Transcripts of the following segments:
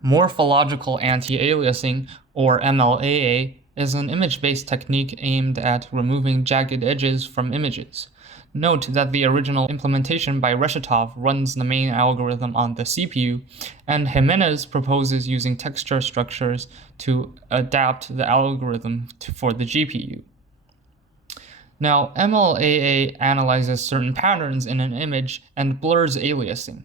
Morphological anti-aliasing, or MLAA, is an image-based technique aimed at removing jagged edges from images. Note that the original implementation by Reshetov runs the main algorithm on the CPU, and Jimenez proposes using texture structures to adapt the algorithm for the GPU. Now, MLAA analyzes certain patterns in an image and blurs aliasing.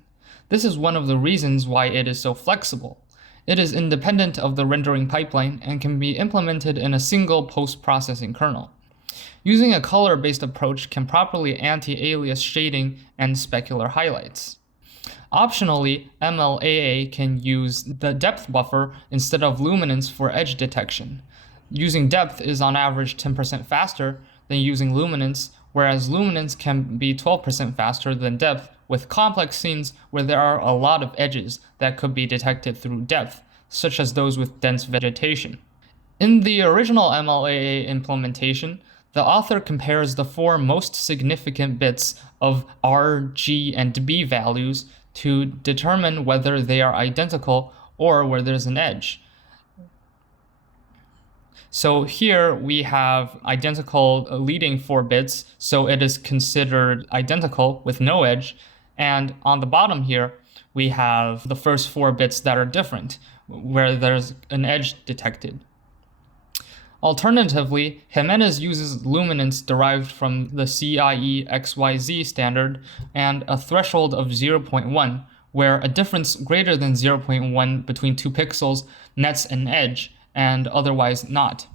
This is one of the reasons why it is so flexible. It is independent of the rendering pipeline and can be implemented in a single post-processing kernel. Using a color-based approach can properly anti-alias shading and specular highlights. Optionally, MLAA can use the depth buffer instead of luminance for edge detection. Using depth is on average 10% faster than using luminance, whereas luminance can be 12% faster than depth with complex scenes where there are a lot of edges that could be detected through depth, such as those with dense vegetation. In the original MLAA implementation, the author compares the 4 most significant bits of R, G, and B values to determine whether they are identical or where there's an edge. So here we have identical leading 4 bits, so it is considered identical with no edge. And on the bottom here, we have the first 4 bits that are different, where there's an edge detected. Alternatively, Jimenez uses luminance derived from the CIE XYZ standard and a threshold of 0.1, where a difference greater than 0.1 between 2 pixels nets an edge, and otherwise not.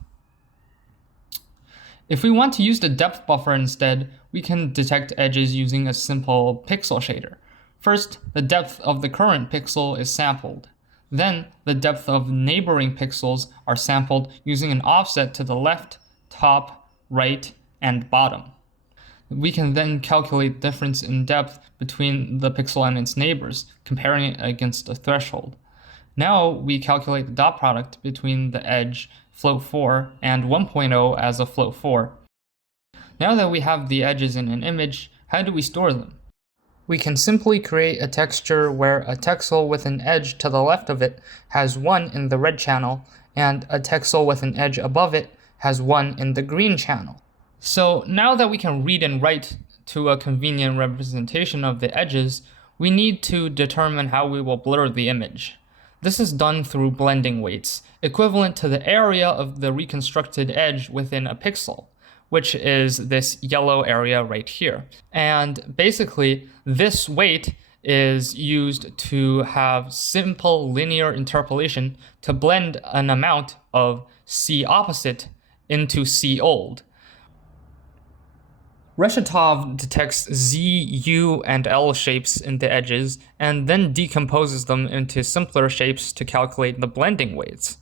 If we want to use the depth buffer instead, we can detect edges using a simple pixel shader. First, the depth of the current pixel is sampled. Then, the depth of neighboring pixels are sampled using an offset to the left, top, right, and bottom. We can then calculate difference in depth between the pixel and its neighbors, comparing it against a threshold. Now we calculate the dot product between the edge float 4 and 1.0 as a float 4. Now that we have the edges in an image, how do we store them? We can simply create a texture where a texel with an edge to the left of it has 1 in the red channel, and a texel with an edge above it has 1 in the green channel. So now that we can read and write to a convenient representation of the edges, we need to determine how we will blur the image. This is done through blending weights, equivalent to the area of the reconstructed edge within a pixel, which is this yellow area right here. And basically, this weight is used to have simple linear interpolation to blend an amount of C opposite into C old. Reshetov detects Z, U, and L shapes in the edges and then decomposes them into simpler shapes to calculate the blending weights.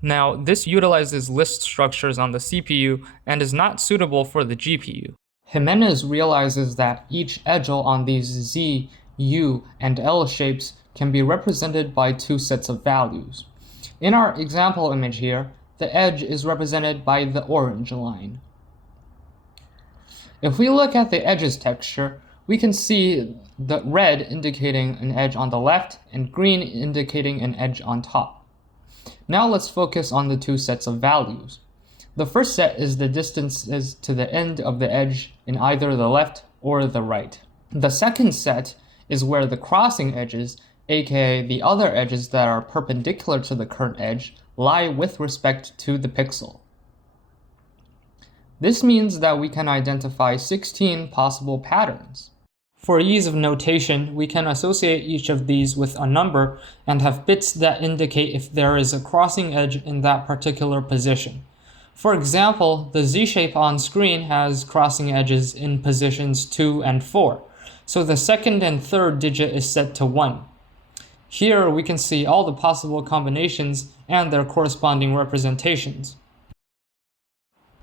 Now, this utilizes list structures on the CPU and is not suitable for the GPU. Jimenez realizes that each edgel on these Z, U, and L shapes can be represented by 2 sets of values. In our example image here, the edge is represented by the orange line. If we look at the edges texture, we can see the red indicating an edge on the left and green indicating an edge on top. Now let's focus on the 2 sets of values. The first set is the distances to the end of the edge in either the left or the right. The second set is where the crossing edges, aka the other edges that are perpendicular to the current edge, lie with respect to the pixel. This means that we can identify 16 possible patterns. For ease of notation, we can associate each of these with a number and have bits that indicate if there is a crossing edge in that particular position. For example, the Z-shape on screen has crossing edges in positions 2 and 4, so the second and third digit is set to 1. Here we can see all the possible combinations and their corresponding representations.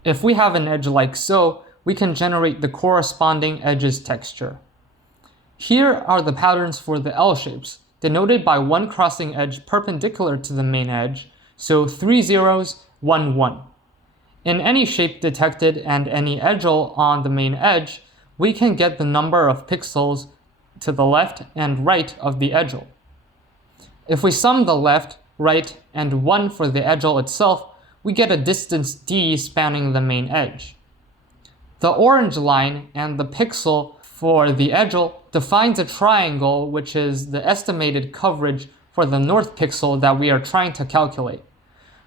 If we have an edge like so, we can generate the corresponding edges texture. Here are the patterns for the L shapes, denoted by 1 crossing edge perpendicular to the main edge, so 3 zeros, 1, 1. In any shape detected and any edgel on the main edge, we can get the number of pixels to the left and right of the edgel. If we sum the left, right, and 1 for the edgel itself, we get a distance d spanning the main edge. The orange line and the pixel for the edgel defines a triangle, which is the estimated coverage for the north pixel that we are trying to calculate.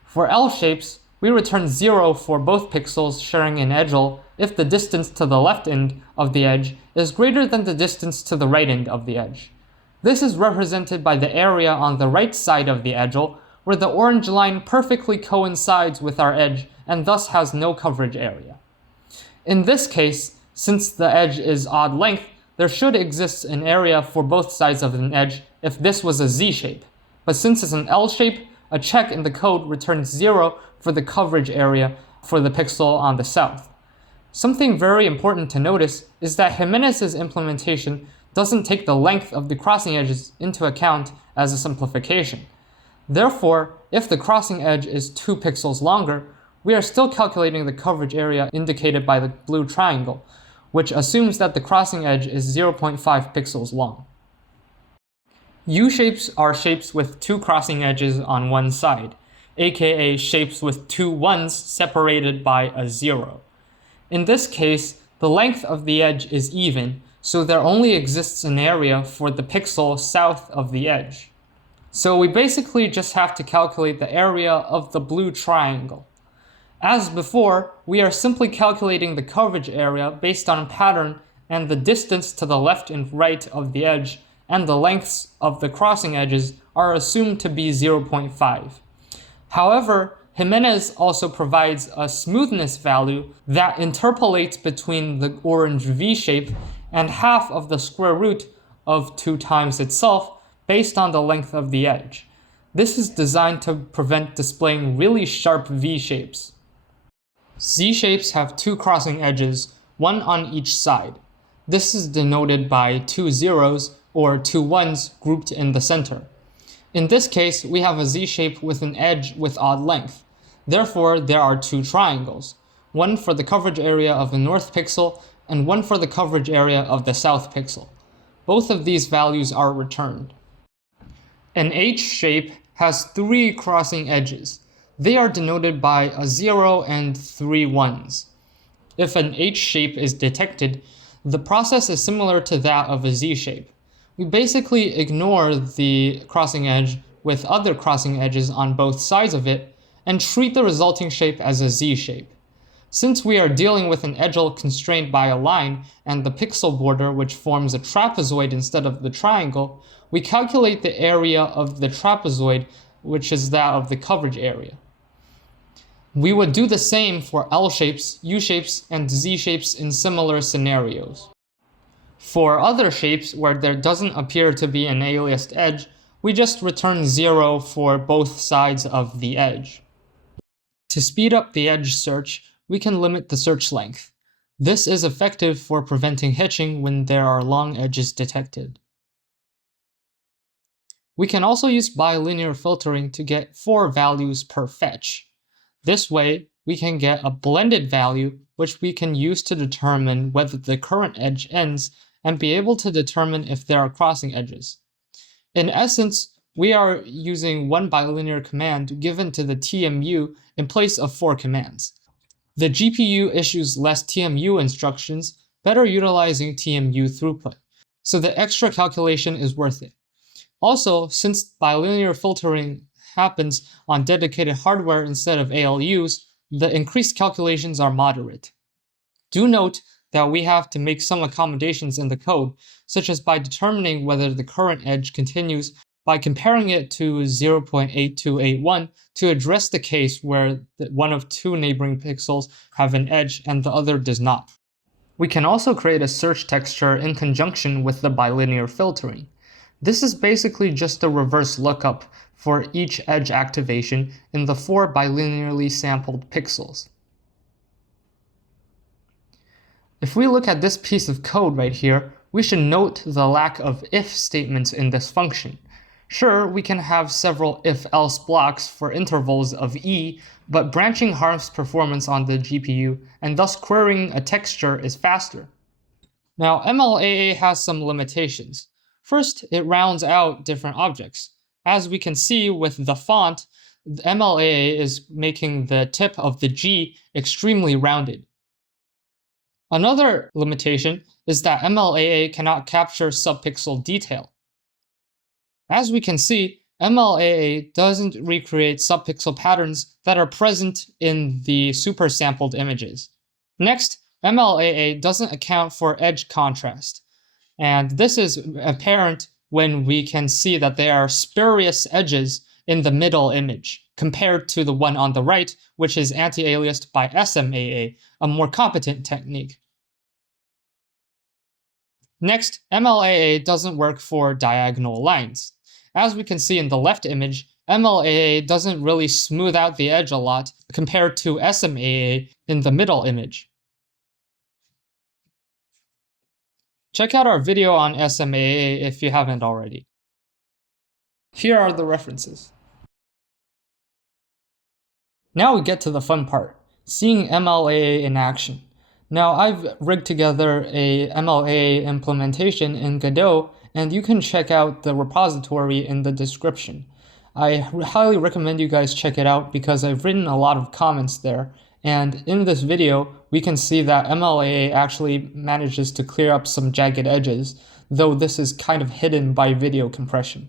For L shapes, we return 0 for both pixels sharing an edgel if the distance to the left end of the edge is greater than the distance to the right end of the edge. This is represented by the area on the right side of the edgel, where the orange line perfectly coincides with our edge and thus has no coverage area. In this case, since the edge is odd length, there should exist an area for both sides of an edge if this was a Z shape. But since it's an L shape, a check in the code returns 0 for the coverage area for the pixel on the south. Something very important to notice is that Jimenez's implementation doesn't take the length of the crossing edges into account as a simplification. Therefore, if the crossing edge is 2 pixels longer, we are still calculating the coverage area indicated by the blue triangle, which assumes that the crossing edge is 0.5 pixels long. U-shapes are shapes with 2 crossing edges on one side, aka shapes with 2 ones separated by a 0. In this case, the length of the edge is even, so there only exists an area for the pixel south of the edge. So we basically just have to calculate the area of the blue triangle. As before, we are simply calculating the coverage area based on a pattern and the distance to the left and right of the edge, and the lengths of the crossing edges are assumed to be 0.5. However, Jimenez also provides a smoothness value that interpolates between the orange V shape and half of the square root of 2 times itself based on the length of the edge. This is designed to prevent displaying really sharp V shapes. Z shapes have 2 crossing edges, one on each side. This is denoted by 2 zeros or 2 ones grouped in the center. In this case, we have a Z shape with an edge with odd length. Therefore, there are 2 triangles, one for the coverage area of the north pixel and one for the coverage area of the south pixel. Both of these values are returned. An H shape has 3 crossing edges. They are denoted by a 0 and 3 ones. If an H shape is detected, the process is similar to that of a Z shape. We basically ignore the crossing edge with other crossing edges on both sides of it and treat the resulting shape as a Z shape. Since we are dealing with an edgel constrained by a line and the pixel border which forms a trapezoid instead of the triangle, we calculate the area of the trapezoid, which is that of the coverage area. We would do the same for L shapes, U shapes, and Z shapes in similar scenarios. For other shapes where there doesn't appear to be an aliased edge, we just return 0 for both sides of the edge. To speed up the edge search, we can limit the search length. This is effective for preventing hitching when there are long edges detected. We can also use bilinear filtering to get 4 values per fetch. This way, we can get a blended value which we can use to determine whether the current edge ends and be able to determine if there are crossing edges. In essence, we are using one bilinear command given to the TMU in place of 4 commands. The GPU issues less TMU instructions, better utilizing TMU throughput, so the extra calculation is worth it. Also, since bilinear filtering happens on dedicated hardware instead of ALUs, the increased calculations are moderate. Do note that we have to make some accommodations in the code, such as by determining whether the current edge continues by comparing it to 0.8281 to address the case where one of 2 neighboring pixels have an edge and the other does not. We can also create a search texture in conjunction with the bilinear filtering. This is basically just a reverse lookup for each edge activation in the 4 bilinearly sampled pixels. If we look at this piece of code right here, we should note the lack of if statements in this function. Sure, we can have several if-else blocks for intervals of e, but branching harms performance on the GPU, and thus querying a texture is faster. Now, MLAA has some limitations. First, it rounds out different objects. As we can see with the font, the MLAA is making the tip of the G extremely rounded. Another limitation is that MLAA cannot capture subpixel detail. As we can see, MLAA doesn't recreate subpixel patterns that are present in the supersampled images. Next, MLAA doesn't account for edge contrast, and this is apparent when we can see that there are spurious edges in the middle image, compared to the one on the right, which is anti-aliased by SMAA, a more competent technique. Next, MLAA doesn't work for diagonal lines. As we can see in the left image, MLAA doesn't really smooth out the edge a lot compared to SMAA in the middle image. Check out our video on SMAA if you haven't already. Here are the references. Now we get to the fun part, seeing MLAA in action. Now I've rigged together a MLAA implementation in Godot, and you can check out the repository in the description. I highly recommend you guys check it out because I've written a lot of comments there, and in this video we can see that MLAA actually manages to clear up some jagged edges, though this is kind of hidden by video compression.